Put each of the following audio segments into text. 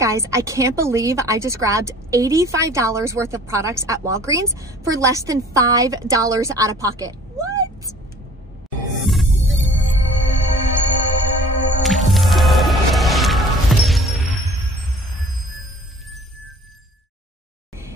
Guys, I can't believe I just grabbed $85 worth of products at Walgreens for less than $5 out of pocket. What?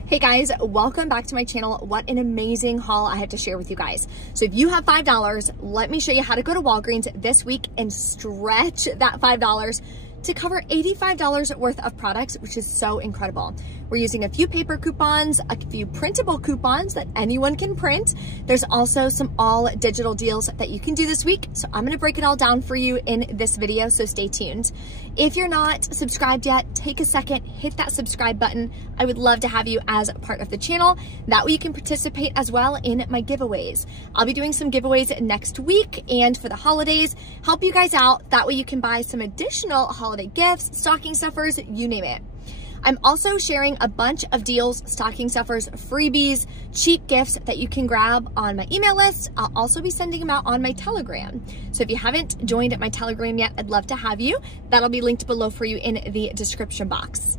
Hey guys, welcome back to my channel. What an amazing haul I have to share with you guys. So if you have $5, let me show you how to go to Walgreens this week and stretch that $5 to cover $85 worth of products, which is so incredible. We're using a few paper coupons, a few printable coupons that anyone can print. There's also some all digital deals that you can do this week. So I'm gonna break it all down for you in this video, so stay tuned. If you're not subscribed yet, take a second, hit that subscribe button. I would love to have you as a part of the channel. That way you can participate as well in my giveaways. I'll be doing some giveaways next week and for the holidays, help you guys out. That way you can buy some additional holiday gifts, stocking stuffers, you name it. I'm also sharing a bunch of deals, stocking stuffers, freebies, cheap gifts that you can grab on my email list. I'll also be sending them out on my Telegram. So if you haven't joined my Telegram yet, I'd love to have you. That'll be linked below for you in the description box.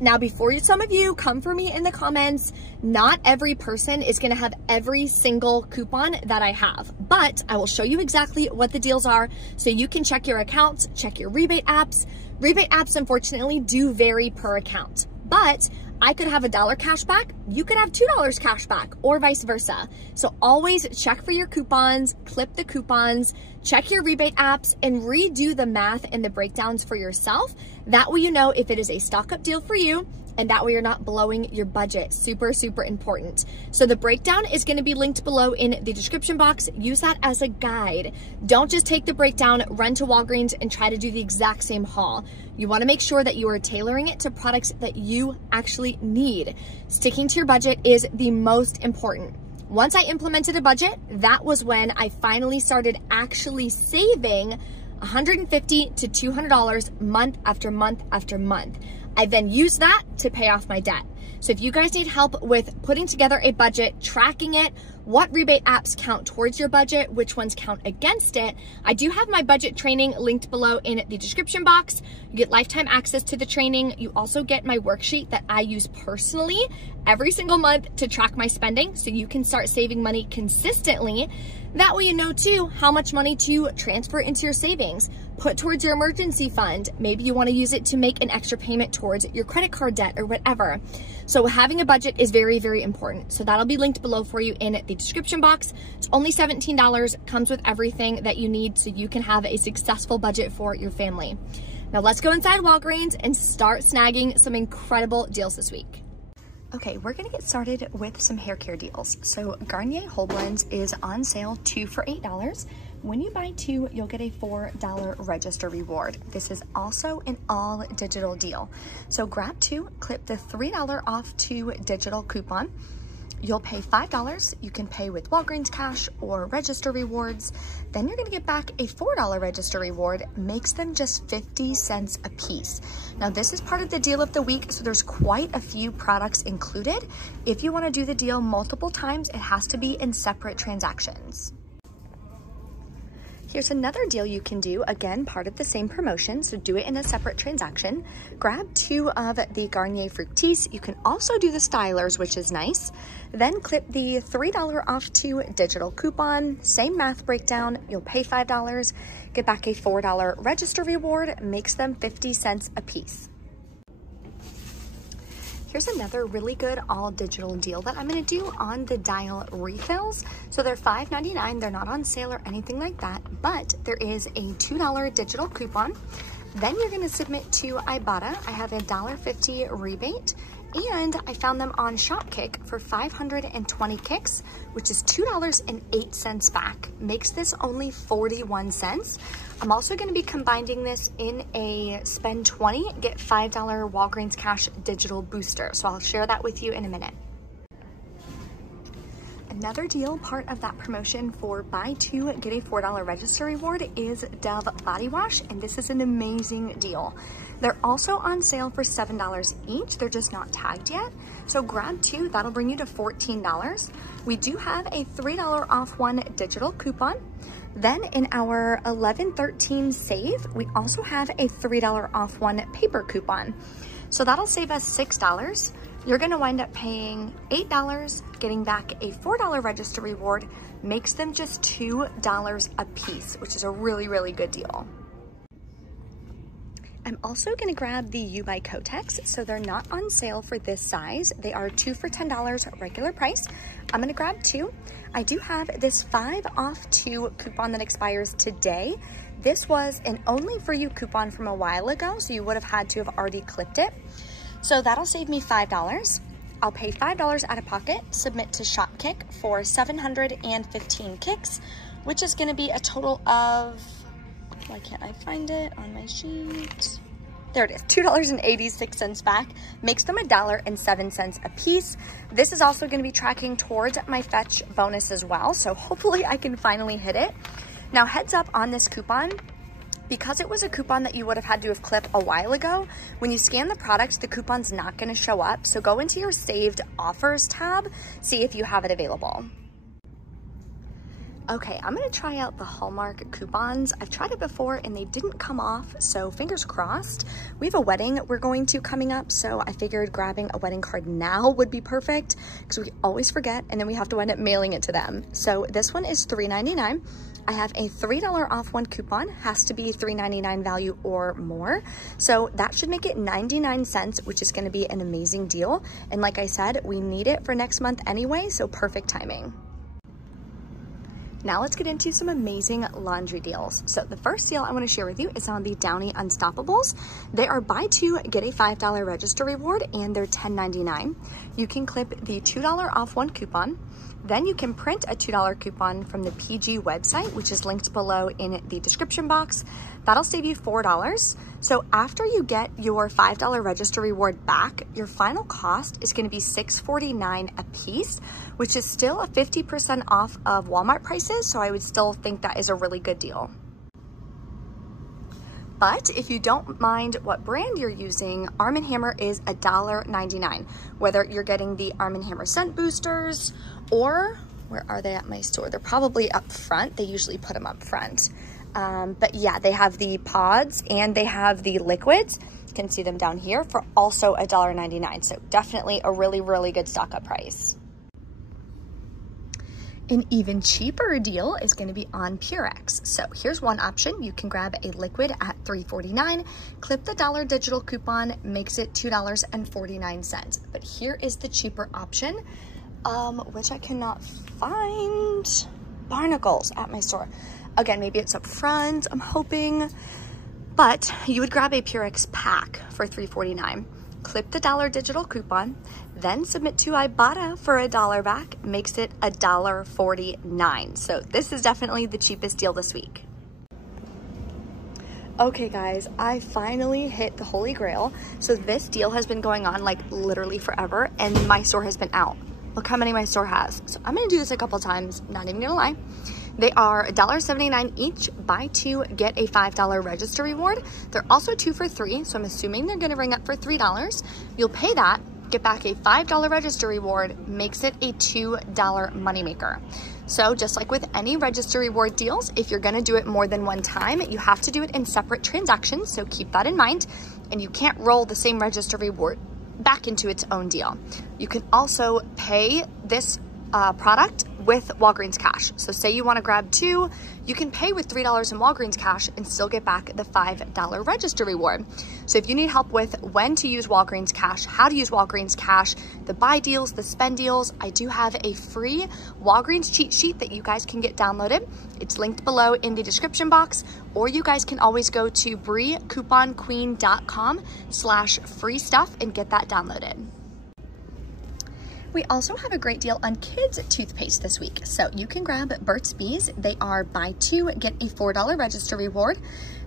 Now, before some of you come for me in the comments, not every person is gonna have every single coupon that I have, but I will show you exactly what the deals are so you can check your accounts, check your rebate apps. Rebate apps, unfortunately, do vary per account, but I could have $1 cash back, you could have $2 cash back, or vice versa. So always check for your coupons, clip the coupons, check your rebate apps, and redo the math and the breakdowns for yourself. That way you know if it is a stock up deal for you, and that way you're not blowing your budget. Super, super important. So the breakdown is gonna be linked below in the description box. Use that as a guide. Don't just take the breakdown, run to Walgreens, and try to do the exact same haul. You wanna make sure that you are tailoring it to products that you actually need. Sticking to your budget is the most important. Once I implemented a budget, that was when I finally started actually saving $150 to $200 month after month after month. I then use that to pay off my debt. So if you guys need help with putting together a budget, tracking it, what rebate apps count towards your budget, which ones count against it, I do have my budget training linked below in the description box. You get lifetime access to the training. You also get my worksheet that I use personally every single month to track my spending so you can start saving money consistently. That way you know too how much money to transfer into your savings, put towards your emergency fund. Maybe you want to use it to make an extra payment towards your credit card debt or whatever. So having a budget is very, very important. So that'll be linked below for you in the description box. It's only $17, comes with everything that you need so you can have a successful budget for your family. Now let's go inside Walgreens and start snagging some incredible deals this week. Okay, we're gonna get started with some hair care deals. So Garnier Whole Blends is on sale 2 for $8. When you buy 2, you'll get a $4 register reward. This is also an all digital deal. So grab 2, clip the $3 off 2 digital coupon. You'll pay $5. You can pay with Walgreens cash or register rewards. Then you're gonna get back a $4 register reward, makes them just 50 cents a piece. Now this is part of the deal of the week, so there's quite a few products included. If you wanna do the deal multiple times, it has to be in separate transactions. Here's another deal you can do, again, part of the same promotion, so do it in a separate transaction. Grab 2 of the Garnier Fructis. You can also do the stylers, which is nice. Then clip the $3 off 2 digital coupon, same math breakdown, you'll pay $5, get back a $4 register reward, makes them 50 cents a piece. Here's another really good all digital deal that I'm gonna do on the dial refills. So they're $5.99, they're not on sale or anything like that, but there is a $2 digital coupon. Then you're gonna submit to Ibotta. I have a $1.50 rebate, and I found them on Shopkick for 520 kicks, which is $2.08 back. Makes this only 41 cents. I'm also gonna be combining this in a spend 20, get $5 Walgreens cash digital booster. So I'll share that with you in a minute. Another deal, part of that promotion for buy 2, get a $4 register reward, is Dove Body Wash, and this is an amazing deal. They're also on sale for $7 each. They're just not tagged yet. So grab 2, that'll bring you to $14. We do have a $3 off 1 digital coupon. Then in our 11/13 save, we also have a $3 off 1 paper coupon. So that'll save us $6. You're gonna wind up paying $8, getting back a $4 register reward, makes them just $2 a piece, which is a really, really good deal. I'm also gonna grab the U by Kotex. So they're not on sale for this size. They are 2 for $10 regular price. I'm gonna grab 2. I do have this 5 off 2 coupon that expires today. This was an only for you coupon from a while ago, so you would have had to have already clipped it. So that'll save me $5. I'll pay $5 out of pocket, submit to Shopkick for 715 kicks, which is gonna be a total of, why can't I find it on my sheet? There it is, $2.86 back, makes them $1.07 a piece. This is also gonna be tracking towards my fetch bonus as well, so hopefully I can finally hit it. Now heads up on this coupon, because it was a coupon that you would have had to have clipped a while ago, when you scan the product, the coupon's not gonna show up. So go into your saved offers tab, see if you have it available. Okay, I'm gonna try out the Hallmark coupons. I've tried it before and they didn't come off, so fingers crossed. We have a wedding we're going to coming up, so I figured grabbing a wedding card now would be perfect because we always forget and then we have to wind up mailing it to them. So this one is $3.99. I have a $3 off one coupon, has to be $3.99 value or more. So that should make it 99 cents, which is gonna be an amazing deal. And like I said, we need it for next month anyway, so perfect timing. Now let's get into some amazing laundry deals. So the first deal I want to share with you is on the Downy Unstoppables. They are buy 2, get a $5 register reward, and they're $10.99. You can clip the $2 off one coupon. Then you can print a $2 coupon from the PG website, which is linked below in the description box. That'll save you $4. So after you get your $5 register reward back, your final cost is gonna be $6.49 a piece, which is still a 50% off of Walmart prices. So I would still think that is a really good deal. But if you don't mind what brand you're using, Arm & Hammer is $1.99. Whether you're getting the Arm & Hammer scent boosters or, where are they at my store? They're probably up front. They usually put them up front. But yeah, they have the pods and they have the liquids. You can see them down here for also $1.99. So definitely a really, really good stock up price. An even cheaper deal is going to be on Purex. So here's one option. You can grab a liquid at $3.49, clip the $1 digital coupon, makes it $2.49. But here is the cheaper option, which I cannot find. Barnacles at my store. Again, maybe it's up front, I'm hoping. But you would grab a Purex pack for $3.49. Clip the $1 digital coupon, then submit to Ibotta for $1 back, makes it $1.49. So this is definitely the cheapest deal this week. Okay guys, I finally hit the holy grail. So this deal has been going on like literally forever and my store has been out. Look how many my store has. So I'm gonna do this a couple times, not even gonna lie. They are $1.79 each, buy 2, get a $5 register reward. They're also 2 for $3, so I'm assuming they're gonna ring up for $3. You'll pay that, get back a $5 register reward, makes it a $2 moneymaker. So just like with any register reward deals, if you're gonna do it more than one time, you have to do it in separate transactions, so keep that in mind. And you can't roll the same register reward back into its own deal. You can also pay this product with Walgreens cash. So say you want to grab 2, you can pay with $3 in Walgreens cash and still get back the $5 register reward. So if you need help with when to use Walgreens cash, how to use Walgreens cash, the buy deals, the spend deals, I do have a free Walgreens cheat sheet that you guys can get downloaded. It's linked below in the description box, or you guys can always go to briecouponqueen.com/free stuff and get that downloaded. We also have a great deal on kids toothpaste this week. So you can grab Burt's Bees. They are buy 2, get a $4 register reward.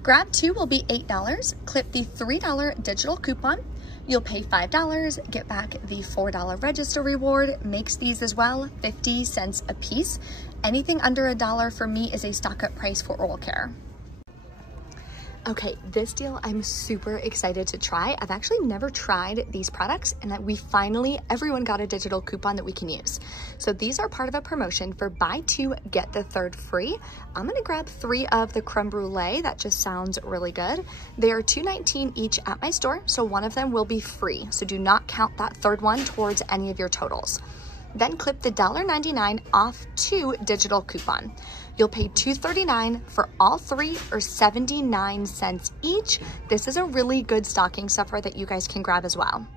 Grab 2 will be $8. Clip the $3 digital coupon. You'll pay $5, get back the $4 register reward. Makes these as well 50 cents a piece. Anything under $1 for me is a stock up price for oral care. Okay, this deal I'm super excited to try. I've actually never tried these products, and everyone got a digital coupon that we can use. So these are part of a promotion for buy two, get the third free. I'm gonna grab 3 of the creme brulee. That just sounds really good. They are $2.19 each at my store, so one of them will be free. So do not count that third one towards any of your totals. Then clip the $1.99 off 2 digital coupon. You'll pay $2.39 for all 3 or 79 cents each. This is a really good stocking stuffer that you guys can grab as well.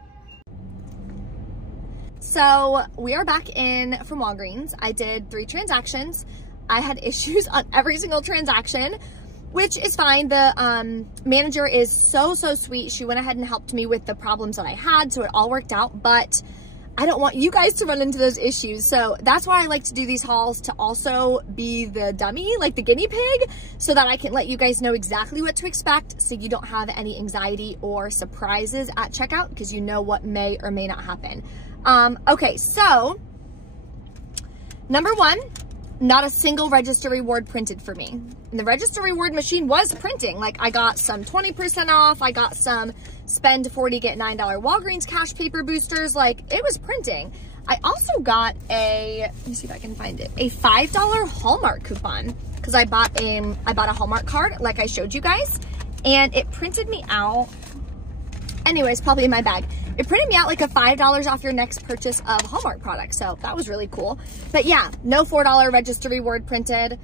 So we are back in from Walgreens. I did 3 transactions. I had issues on every single transaction, which is fine. The manager is so sweet. She went ahead and helped me with the problems that I had, so it all worked out, but I don't want you guys to run into those issues. So that's why I like to do these hauls, to also be the dummy, like the guinea pig, so that I can let you guys know exactly what to expect, so you don't have any anxiety or surprises at checkout, because you know what may or may not happen. Okay, so number 1, not a single register reward printed for me. And the register reward machine was printing. Like, I got some 20% off. I got some spend 40, get $9 Walgreens cash paper boosters. Like, it was printing. I also got let me see if I can find it, a $5 Hallmark coupon, because I bought a Hallmark card like I showed you guys, and it printed me out. Anyways, probably in my bag. It printed me out like a $5 off your next purchase of Hallmark products. So that was really cool. But yeah, no $4 register reward printed.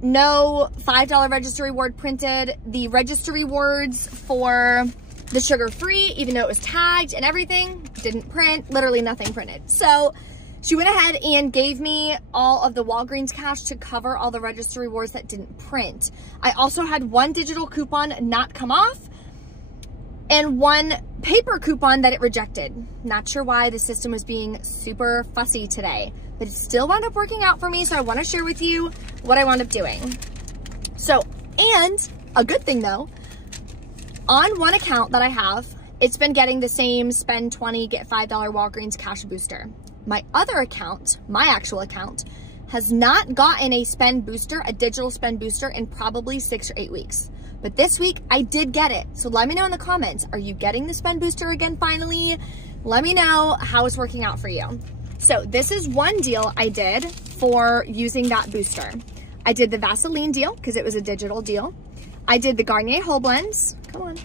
No $5 register reward printed. The register rewards for the sugar-free, even though it was tagged and everything, didn't print. Literally nothing printed. So she went ahead and gave me all of the Walgreens cash to cover all the register rewards that didn't print. I also had 1 digital coupon not come off, and 1 paper coupon that it rejected. Not sure why the system was being super fussy today, but it still wound up working out for me, so I want to share with you what I wound up doing. So, and a good thing though, on one account that I have, it's been getting the same spend 20, get $5 Walgreens cash booster. My other account, my actual account, has not gotten a spend booster, a digital spend booster, in probably 6 or 8 weeks. But this week I did get it. So let me know in the comments, are you getting the spend booster again finally? Let me know how it's working out for you. So this is one deal I did for using that booster. I did the Vaseline deal because it was a digital deal. I did the Garnier Whole Blends. Come on.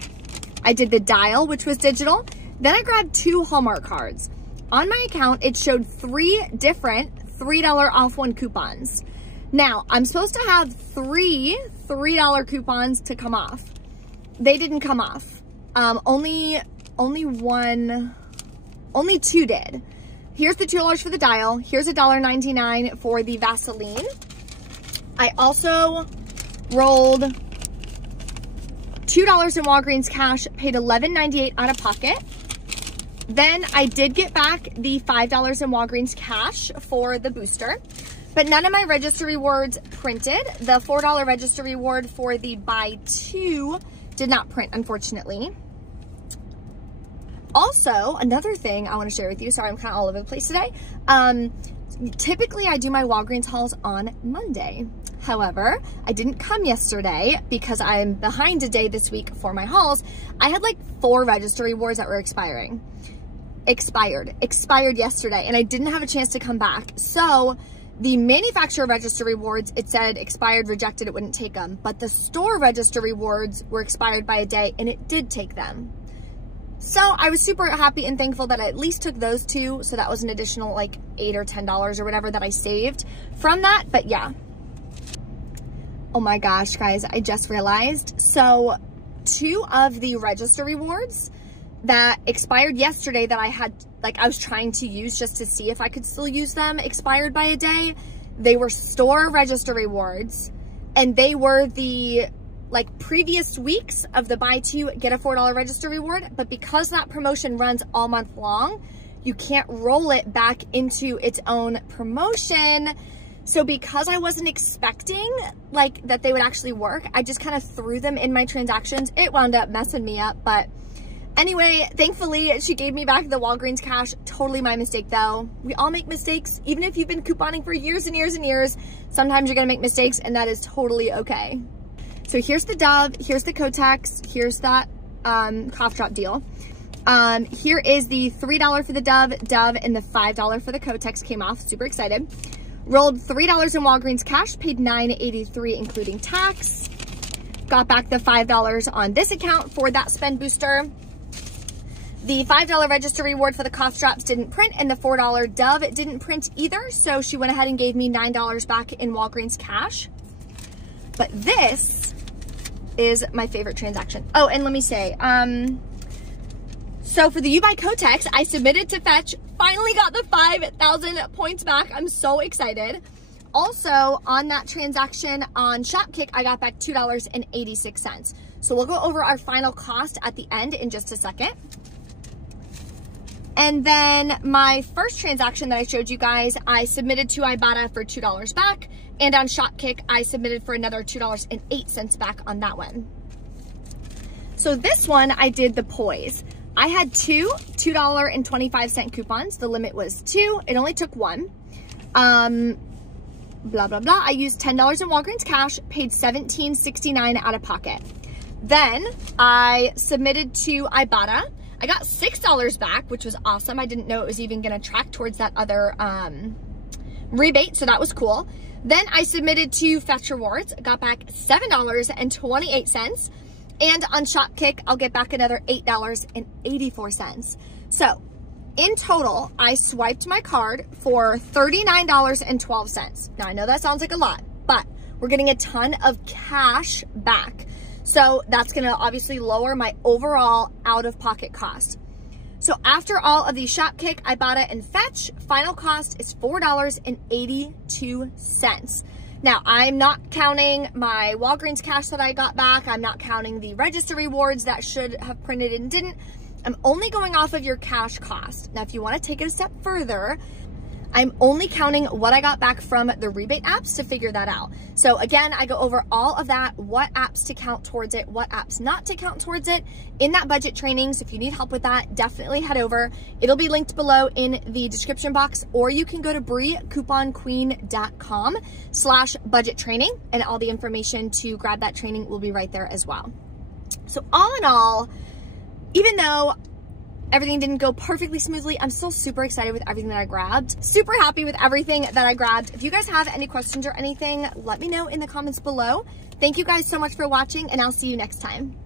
I did the Dial, which was digital. Then I grabbed 2 Hallmark cards. On my account, it showed 3 different $3 off 1 coupons. Now, I'm supposed to have 3 $3 coupons to come off. They didn't come off. Only 2 did. Here's the $2 for the Dial. Here's $1.99 for the Vaseline. I also rolled $2 in Walgreens cash, paid $11.98 out of pocket. Then I did get back the $5 in Walgreens cash for the booster, but none of my register rewards printed. The $4 register reward for the buy 2 did not print, unfortunately. Also, another thing I want to share with you, sorry, I'm kind of all over the place today. Typically I do my Walgreens hauls on Monday. However, I didn't come yesterday because I'm behind a day this week for my hauls. I had like 4 register rewards that were expired yesterday, and I didn't have a chance to come back. So the manufacturer register rewards, it said expired, rejected, it wouldn't take them. But the store register rewards were expired by a day, and it did take them. So I was super happy and thankful that I at least took those 2. So that was an additional like $8 or $10 or whatever that I saved from that. But yeah. Oh my gosh, guys, I just realized. So 2 of the register rewards that expired yesterday that I had, like I was trying to use just to see if I could still use them, expired by a day. They were store register rewards, and they were the like previous weeks of the buy 2, get a $4 register reward. But because that promotion runs all month long, you can't roll it back into its own promotion. So because I wasn't expecting like that they would actually work, I just kind of threw them in my transactions. It wound up messing me up, but anyway, thankfully she gave me back the Walgreens cash. Totally my mistake though. We all make mistakes. Even if you've been couponing for years and years and years, sometimes you're gonna make mistakes, and that is totally okay. So here's the Dove, here's the Kotex, here's that cough drop deal. Here is the $3 for the Dove, and the $5 for the Kotex came off. Super excited. Rolled $3 in Walgreens cash, paid $9.83 including tax. Got back the $5 on this account for that spend booster. The $5 register reward for the cough drops didn't print, and the $4 Dove didn't print either. So she went ahead and gave me $9 back in Walgreens cash. But this is my favorite transaction. Oh, and let me say, so for the You Buy Kotex, I submitted to Fetch, finally got the 5,000 points back. I'm so excited. Also, on that transaction on Shopkick, I got back $2.86. So we'll go over our final cost at the end in just a second. And then my first transaction that I showed you guys, I submitted to Ibotta for $2 back. And on Shopkick, I submitted for another $2.08 back on that one. So this one, I did the Poise. I had two $2.25 coupons. The limit was 2. It only took 1. Blah, blah, blah. I used $10 in Walgreens cash, paid $17.69 out of pocket. Then I submitted to Ibotta. I got $6 back, which was awesome. I didn't know it was even going to track towards that other rebate, so that was cool. Then I submitted to Fetch Rewards, got back $7.28. And on Shopkick, I'll get back another $8.84. So in total, I swiped my card for $39.12. Now I know that sounds like a lot, but we're getting a ton of cash back. So that's gonna obviously lower my overall out-of-pocket cost. So after all of these Shopkick, Ibotta, and Fetch, final cost is $4.82. Now, I'm not counting my Walgreens cash that I got back. I'm not counting the register rewards that should have printed and didn't. I'm only going off of your cash cost. Now, if you want to take it a step further, I'm only counting what I got back from the rebate apps to figure that out. So again, I go over all of that, what apps to count towards it, what apps not to count towards it in that budget training. So if you need help with that, definitely head over. It'll be linked below in the description box, or you can go to briecouponqueen.com/budget training, and all the information to grab that training will be right there as well. So all in all, even though everything didn't go perfectly smoothly, I'm still super excited with everything that I grabbed. Super happy with everything that I grabbed. If you guys have any questions or anything, let me know in the comments below. Thank you guys so much for watching, and I'll see you next time.